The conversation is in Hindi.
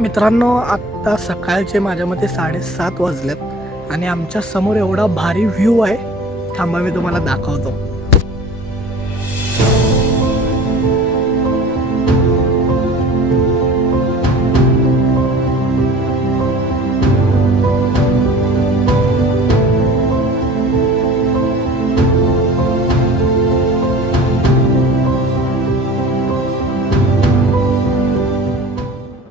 मित्रांनो, आत्ता सकाळचे माझ्या मते 7:30 वाजलेत आणि आमच्या समोर एवढा भारी व्ह्यू आहे. थांबा, मी तुम्हाला दाखवतो.